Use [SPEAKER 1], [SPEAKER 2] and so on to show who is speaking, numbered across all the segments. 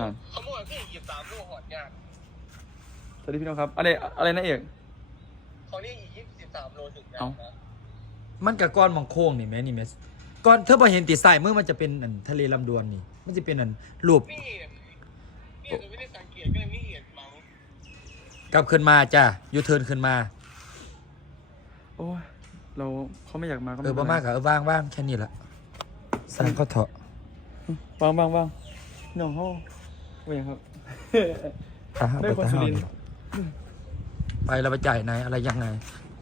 [SPEAKER 1] นั่น
[SPEAKER 2] ขโมยที่หยิบสามลูกหอดยาก
[SPEAKER 1] สวัสดีพี่น้องครับ อะไรอะไรนะเอก
[SPEAKER 2] เขานี่อีกยี่สิบสามโลถึงนะ
[SPEAKER 1] เอ้า
[SPEAKER 3] มันกับก้อนหมองโค้งนี่แม่นี่แม่ก้อนเธอพอเห็นติดสายมือมันจะเป็นอันทะเลลำดวนนี่ มันจะเป็นอันรูป
[SPEAKER 2] นี่เห็นนี่เราไม่ได้สังเกตก็เลยไม่เห็นมั้ง
[SPEAKER 3] กลับขึ้นมาจ้ะยูเทิร์นขึ้นมา
[SPEAKER 1] โอ้ยเราเขาไม่อยากมาก็
[SPEAKER 3] เออบ้ามากอะเออว่างว่างแค่นี้ละสร้างเขาเถอะ
[SPEAKER 1] วางวางวางน้องเขา ว่าอย่างครับ
[SPEAKER 3] ตาห้า
[SPEAKER 1] ได้
[SPEAKER 3] ไป
[SPEAKER 1] คน
[SPEAKER 3] ตา
[SPEAKER 1] สุ
[SPEAKER 3] ห้า
[SPEAKER 1] รินทร์
[SPEAKER 3] ไปเราไปจ่ายไหนอะไรยังไง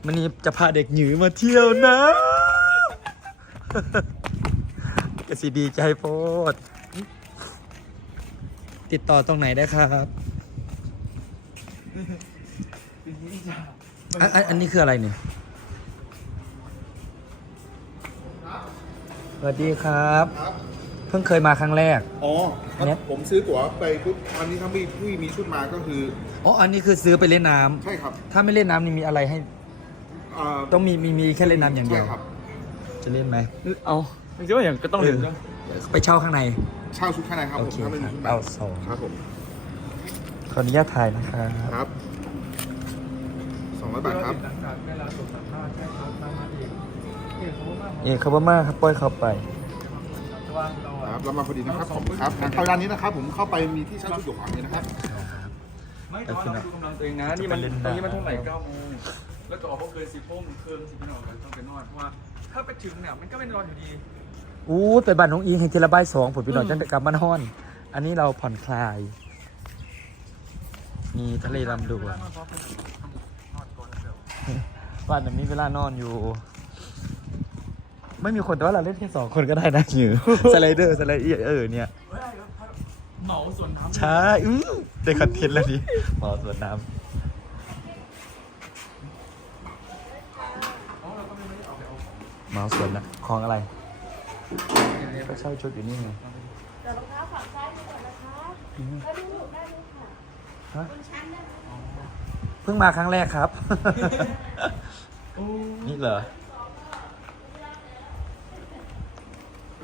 [SPEAKER 3] มันนี้จะพาเด็กหยือมาเที่ยวนะ กสิดีใจโพด ติดต่อตรงไหนได้ครับ อันอันอันนี้คืออะไรเนี่ย สวัสดีครับ
[SPEAKER 4] ครับ
[SPEAKER 3] เพิ่งเคยมาครั้งแรก
[SPEAKER 4] อ๋อครับ
[SPEAKER 3] เนี่ย
[SPEAKER 4] ผมซื้อตั๋วไปปุ๊บวันนี้ถ้ามีพี่มีชุดมาก็คือ
[SPEAKER 3] อ๋ออันนี้คือซื้อไปเล่นน้ำ
[SPEAKER 4] ใช่ครับ
[SPEAKER 3] ถ้าไม่เล่นน้ำนี่มีอะไรให้
[SPEAKER 4] อ่า
[SPEAKER 3] ต้องมีมีมีแค่เล่นน้ำอย่างเดียว
[SPEAKER 4] ใช่ครับ
[SPEAKER 3] จะเล่นไหม
[SPEAKER 1] เอาจริงๆว่าอย่างก็ต้องเรียน
[SPEAKER 3] เอ
[SPEAKER 1] จ้ะ
[SPEAKER 3] อไปเช่าข้างใน
[SPEAKER 4] เช่าชุดข้างในครับ
[SPEAKER 3] โอ
[SPEAKER 4] ผม
[SPEAKER 3] เค
[SPEAKER 4] ถ้าไม่มี
[SPEAKER 3] ครับ
[SPEAKER 4] ชุดมา
[SPEAKER 3] เอาสอง
[SPEAKER 4] ครับผม
[SPEAKER 3] ขออนุญาตถ่ายนะครับ
[SPEAKER 4] ครับสองร้อยบาทครับ
[SPEAKER 3] เอกเขาบ้ามากครับปล่อยเขาไป
[SPEAKER 4] ครับเรามาพอดีนะครับขอบคุณครับทางเข้าด้านนี้นะครับผมเข้าไปมีที่เช่าชุดอยู่ขวานี้นะครับ
[SPEAKER 1] ไม่แต่ว่าเราดูกำลังตัวเองนะนี่มัน
[SPEAKER 3] ไปเล่น
[SPEAKER 1] ตรงนี้มัน
[SPEAKER 3] น้ำ
[SPEAKER 1] เท่าไหร่เก้าโมงแล้วก็ออกก็เกินสิบโมงเคินสิบพี่น้องกันต้องไปนอนเพราะว่าถ้าไปถึงเนี่ยมันก็ไม่นอนอยู่ดี
[SPEAKER 3] อู้ไปบ้านน้องอิงเห็นเทระบายสองผลพี่น้องจังกลับมานอน อันนี้เราผ่อนคลาย มีทะเลลำดวนบ้านแบบนี้เวลานอนอยู่ ไม่มีคนแต่ว่าเราเล่นแค่สองคนก็ได้นะอยู่สไลเดอร์สไลเดอร์เออเนี่ย
[SPEAKER 1] เหมาส่วนน้ำ
[SPEAKER 3] ใช่อื้อได้คอนเทนต์แล้วดิหมอสวนน้
[SPEAKER 1] อ๋อเราก็ไม่ได้เอาไปเอาของำ
[SPEAKER 3] หมอสวนนะของอะไรก็เช่าชุดอยู่นี่ไง
[SPEAKER 5] เดี๋ยวรองเท้าฝั่งซ้ายดูก่อนนะคะแล้วดูลูกได้เลยค่ะ
[SPEAKER 3] ฮะ
[SPEAKER 5] บนชั้นได้ไหม
[SPEAKER 3] เพิ่งมาครั้งแรกครับ นี่เหรอ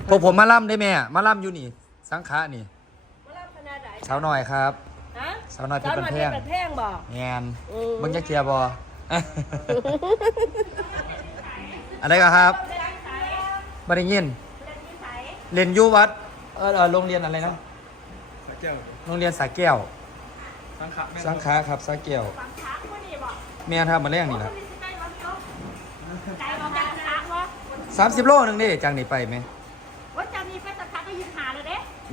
[SPEAKER 3] พวกผมมาล่ำได้ไหมอะมาล่ำอยู่นี่ สังขานี่
[SPEAKER 5] ว่ารับขนาดไหน
[SPEAKER 3] สาวหน่อยครับ
[SPEAKER 5] ฮะ
[SPEAKER 3] สาวหน่อยเพชร
[SPEAKER 5] สาว
[SPEAKER 3] บัน
[SPEAKER 5] หน่อย
[SPEAKER 3] แพง
[SPEAKER 5] เป็นแพงบอก
[SPEAKER 3] งาน
[SPEAKER 5] อืม
[SPEAKER 3] มึงจะเคลียร์บอ อะไรกันครับบันยินเรียนอยูวัดเออเออโรงเรียนอะไรนะ
[SPEAKER 1] สายแก้ว
[SPEAKER 3] โรงเรียนสาแก้ว
[SPEAKER 1] สังขะแม่
[SPEAKER 3] สังขาครับสาแก้ว
[SPEAKER 5] ฝั่งขาก็ดีบอก
[SPEAKER 3] แม่ทำมาแรงนี่แหละ
[SPEAKER 5] พี่สิใกล้รถเนาะไกลบอกจากขาวะ
[SPEAKER 3] สามสิบโลหนึ่งนี่จังนี่ไปไหม
[SPEAKER 5] ว่าจะมีไปสักพักก็ยืนหา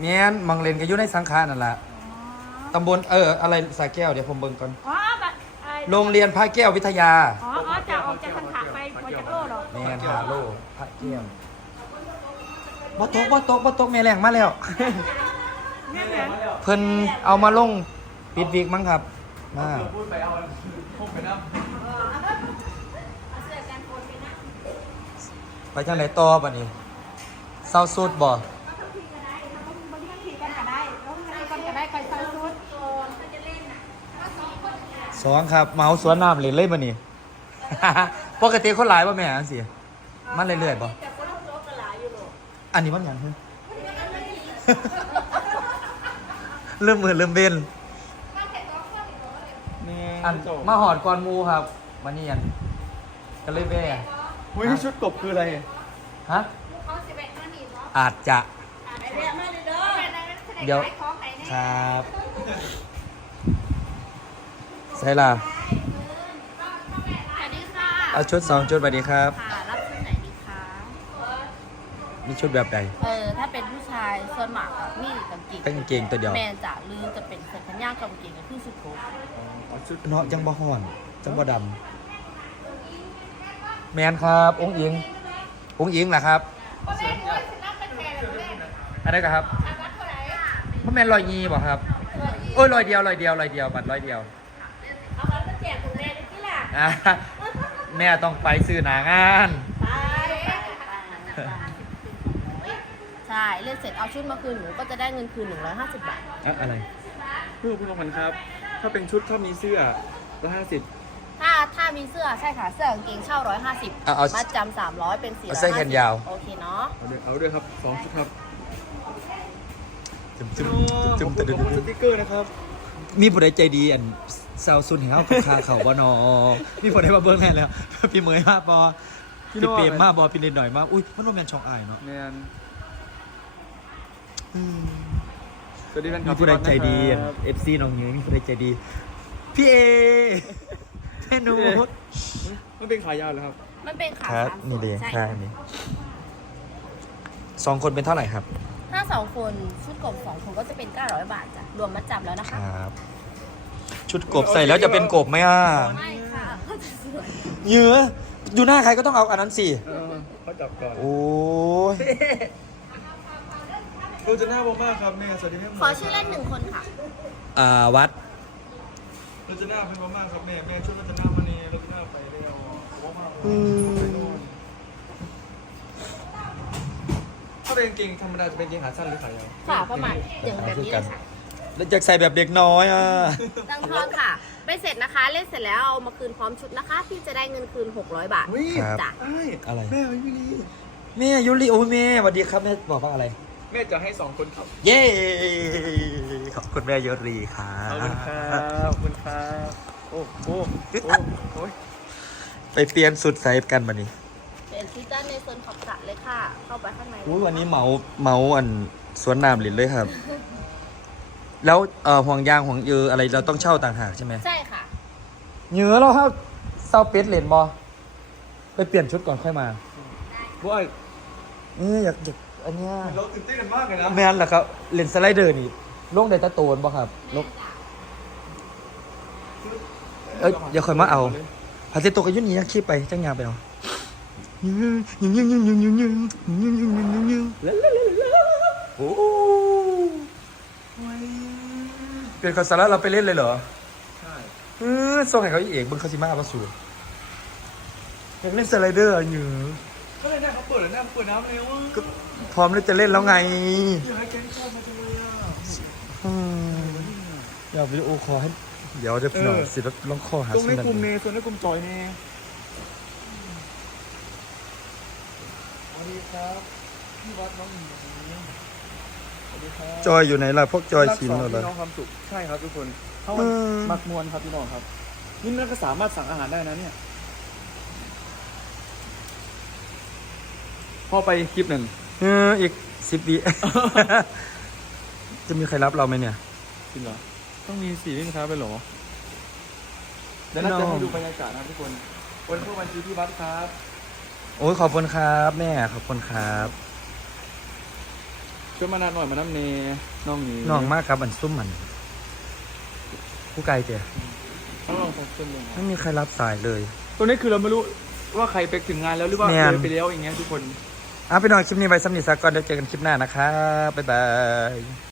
[SPEAKER 5] เลยเด้
[SPEAKER 3] แม่นมังเลนก็อยู่ในสังขานั่นแหละ
[SPEAKER 5] อ๋อ
[SPEAKER 3] ตำบลเอออะไรสาแก้วเดี๋ยวผมเบิ่งก่อน
[SPEAKER 5] อ๋อแบบไอ้
[SPEAKER 3] โรงเรียนพระแก้ววิทยา
[SPEAKER 5] อ๋ออ๋อจะออกจากทางขาไปไปจากโลหรอ
[SPEAKER 3] แม่นหาโลพระแก้วบ่ตกบ่ตกบ่ตกแม่แรงมาแล้ว
[SPEAKER 5] แม่เหมือน
[SPEAKER 3] เพิ่นเอามาลงปิดวิกมั้งครับมา
[SPEAKER 1] พูดไปเอาพวกไปน้ำ
[SPEAKER 5] เอาเสื้อกันฝนไปนะ
[SPEAKER 3] ไปจังไหนต่อบัดนี้เศร้าสุดบ่
[SPEAKER 5] สองค
[SPEAKER 3] รับเมาสวนน้ำเล่นเลยบัดนี้ปกติคนหลายบ่แม่อันสิมันเรื่อยๆบ่
[SPEAKER 5] แต่ก็ต้องโจ๊กกันหลายอยู่หรอก
[SPEAKER 3] อันนี้มันหยังฮึเริ่มมือเริ่มเบน
[SPEAKER 1] นี่
[SPEAKER 3] อันมาหอดก่อนหมูครับมานี่ยันก็เลยแว่
[SPEAKER 1] เฮ้ยชุดกบคืออะไร
[SPEAKER 3] ฮะ
[SPEAKER 5] เขาสิบเอ็ดนาทีเนาะ
[SPEAKER 3] อาจจะ
[SPEAKER 5] ไอเรียมาเลยเด้อ
[SPEAKER 3] เดี๋ยว
[SPEAKER 5] ของไหน
[SPEAKER 3] ค
[SPEAKER 5] เนี่ย
[SPEAKER 3] รับใช่ล่ะ
[SPEAKER 5] สวัสดีค่ะ
[SPEAKER 3] เอาชุดสองชุดสวัสดีครับ
[SPEAKER 5] ค่ะรับชุดไหนดีคะ
[SPEAKER 3] มีชุดแบบใด
[SPEAKER 5] เออถ้าเป็นผู้ชายส่วนมากอะมีกางเกง
[SPEAKER 3] เป็นกางเกงตัวเดียว
[SPEAKER 5] แมนจะหรือจะเป็นเสื้อแขนยาวกับกางเกงกับที่สุดโค
[SPEAKER 1] เอาชุด
[SPEAKER 3] เนาะจังบ่ห่อน จังบ่ดำแมนครับองค์อิงองค์อิงเหรอครับ อะไรกันครับมันแมนลอยยีบ่ครับโอ้ยลอยเดียวลอยเดียวลอยเดียวบัตรลอยเดียว อะแม่ต้องไปซื้อหนางาน
[SPEAKER 5] ไปใช่เล่นเสร็จเอาชุดมาคืนหนูก็จะได้เงินคืน 150 บาท
[SPEAKER 3] อะอะไร
[SPEAKER 1] เพื่อคุณลงพันครับ ถ้าเป็นชุดถ้ามีเสื้อละห้าสิบ
[SPEAKER 5] ถ้าถ้ามีเสื้อใช่ค่ะเสื้อกางเกงเช่า 150
[SPEAKER 3] เอาเอา
[SPEAKER 5] มัดจำ300 เป็น450
[SPEAKER 3] เอาเสื้อแขนยาว
[SPEAKER 5] โอเคเนาะ
[SPEAKER 1] เอาด้วยเอาด้วยครับสองชุดครับ
[SPEAKER 3] จะจุ่มจุ่ม
[SPEAKER 1] ข
[SPEAKER 3] จุ่
[SPEAKER 1] อ
[SPEAKER 3] ม
[SPEAKER 1] บ
[SPEAKER 3] จุ่
[SPEAKER 1] คุ
[SPEAKER 3] ม
[SPEAKER 1] ณขอบคุณสติ๊กเกอร์นะครับ
[SPEAKER 3] มีผู้ใดใจดีอัน ซาวซุนแห่งเฮาคาเขาบ่นอมีผู้ใดมาเบิ่งแน่แล้ว พี่เหมยมาบอพี่เปรมมาบอพี่เนยหน่อยมาอุ้ยมันบ่แม่นช่องอายเนาะ
[SPEAKER 1] แมน
[SPEAKER 3] อืม
[SPEAKER 1] สวัสดีแฟนค
[SPEAKER 3] มี
[SPEAKER 1] ลับ
[SPEAKER 3] ผู้ใดใจดี
[SPEAKER 1] พี่บอลนะครับ
[SPEAKER 3] เอฟซีน้องเนยมีผู้ใดใจดี พี่เอแม่นูด
[SPEAKER 1] มันเป็นขายาวเหรอครับ
[SPEAKER 5] มันเป็นขา
[SPEAKER 3] ครับ
[SPEAKER 5] สามส่
[SPEAKER 3] นี่
[SPEAKER 5] วน
[SPEAKER 3] เลย
[SPEAKER 5] ใช่
[SPEAKER 3] ใช่นี่สองคนเป็นเท่าไหร่ครับ
[SPEAKER 5] ถ้าสองคนชุดกบสองคนก็จะเป็น 900 บาทจ้ะรวมมัดจำแล้วนะ
[SPEAKER 3] ค
[SPEAKER 5] คะ
[SPEAKER 3] รับ ชุดกบใส่แล้วจะเป็นกบไหมอะ
[SPEAKER 5] ไม่ค่ะก็จะสวย
[SPEAKER 3] เยื้ออยู่หน้าใครก็ต้องเอาอันนั้นสิ
[SPEAKER 1] เออเขาจับก่อน
[SPEAKER 3] โอ้ย
[SPEAKER 1] โรจน่าบอกมากครับแม่สวัสดีแม่
[SPEAKER 5] ขอชื่อเล่นหนึ่งคนค่ะ
[SPEAKER 3] อ่าวัด
[SPEAKER 1] โรจน่าเป็นบอกมากครับแม่แม่ช่วยโรจน่ามานี่โรจน่าไปเร็วบอกมาก
[SPEAKER 3] อืม
[SPEAKER 1] ถ้าเป็นกางเกงธรรมดาจะเป็นกางเกงขาสั้นหรือขายาว
[SPEAKER 5] ค่ะประมาณอย่างแบบนี้เลยค่ะ
[SPEAKER 3] แล้วจะใส่แบบเด็กน้อยอะ
[SPEAKER 5] ตังทอนค่ะ ไปเสร็จนะคะ เล่นเสร็จแล้วเอามาคืนพร้อมชุดนะคะพี่จะได้เงินคืน 600 บาท
[SPEAKER 1] อุ้ย
[SPEAKER 3] ครับ
[SPEAKER 5] จ้ะ
[SPEAKER 1] ไอ้
[SPEAKER 3] อะไร
[SPEAKER 1] แม่ไม่มี
[SPEAKER 3] แม่ยุริโอ้ยแม่สวัสดีครับแม่บอกว่าอะไร
[SPEAKER 1] แม่จะให้สองคนครับ
[SPEAKER 3] เย้ขอบคุณแม่ยุรีครั
[SPEAKER 1] ขอบคุณครับขอบคุณครับโอ้โหโอ้โอ้ย
[SPEAKER 3] ไปเปลี่ยนสุดใส่กันมานี่
[SPEAKER 5] เป็นชุดด้านในโซนขอบสระเลยค่ะ เข้าไปข้างใน
[SPEAKER 3] อุ้ยวันนี้เมาเมาอันสวนน้ำหลินเลยครับ แล้วเอ่อห่วงยางห่วงเยืออะไรเราต้องเช่าต่างหากใช่ไหม
[SPEAKER 5] ใช่ค่ะ
[SPEAKER 3] เหนือเราครับเซาเป็ดเหรียญบอไปเปลี่ยนชุดก่อนค่อยมา
[SPEAKER 1] ว่า
[SPEAKER 3] เอออยากอยากอันเนี้ย
[SPEAKER 1] เราตื่นเต้นกันมากเลยนะ
[SPEAKER 3] แมนเหรอครับเลนสไลเดอร์นี่ลงไดตะโตนบ่ครับลงเอ้ยเดี๋ยวค่อยมาเอาพาเซโตกับยุนี่ยังคีบไปจังยางไปเอายิงยิงยิงยิงยิงยิงยิงยิงยิงยิงยิงยิงโอ้ เปลี่ยนคอนเสิร์ตเราไปเล่นเลยเหรอ
[SPEAKER 1] ใช่
[SPEAKER 3] เออส่งให้เขาอีกเอกเบิ้งเขาสิมาเอาสูอยากเล่นสไลเดอร์อะอยู่
[SPEAKER 1] ก็เลยเนี่ยเขาเปิดแล้วเนี่ยเปิดน้ำแล้วอะ
[SPEAKER 3] ก็พร้อมแล้วจะเล่นแล้วไง
[SPEAKER 1] อยากให้แก๊งชอบมาจังเลยอะ
[SPEAKER 3] อืมอยากวิดีโอคอลให้ เดี๋ยวเดี๋ยวหน่อย
[SPEAKER 1] เออ
[SPEAKER 3] สิแล้วลองคอหา
[SPEAKER 1] ตรงใน
[SPEAKER 3] สั
[SPEAKER 1] กลุ่ม
[SPEAKER 3] ห
[SPEAKER 1] เม
[SPEAKER 3] นึ่ง
[SPEAKER 1] ย์ส่วนในกลุ่มจอยเมย์สวัสดีครับพี่วัดน้องหมีสวัส ดีครับ
[SPEAKER 3] จอยอยู่ไหนล่ะพวกจอยชิม
[SPEAKER 1] รักส
[SPEAKER 3] เรา
[SPEAKER 1] อง
[SPEAKER 3] เลย
[SPEAKER 1] พี่น้องความสุขใช่ครับทุกคนเขา
[SPEAKER 3] อืม
[SPEAKER 1] มักมวนครับพี่น้องครับ นี่นั่นก็สามารถสั่งอาหารได้นะเนี่ยพอไปคลิปหนึ่ง
[SPEAKER 3] เอออีกสิบวิ จะมีใครรับเราไหมเนี่ย
[SPEAKER 1] จริงเหรอ ต้องมีสีนี่นะครับไปเหรอเดี๋ยวน่าจะให้ดูบรรยากาศนะครับทุกคนวันเพื่อวันชีที่วัดครับ
[SPEAKER 3] โอ้ยขอบคุณครับ แม่ขอบคุณครับ
[SPEAKER 1] ช่วยมานานหน่อยมาน้ำเนน้องนี้
[SPEAKER 3] น้องมากครับอันซุ่มมัน ผู้ไกลเจ้
[SPEAKER 1] ต้องลองสักคนหนึ่ง
[SPEAKER 3] ไม่มีใครรับสายเลย
[SPEAKER 1] ตัวนี้คือเราไม่รู้ว่าใครไปถึงงานแล้วหรือว่า
[SPEAKER 3] แม่น
[SPEAKER 1] เลยไปแล้วอย่างเงี้ยทุกคน
[SPEAKER 3] อะไปนอนคลิปนี้ไว้สำนีสักก่อนเดี๋ยวเจอกันคลิปหน้านะครับบ๊ายบาย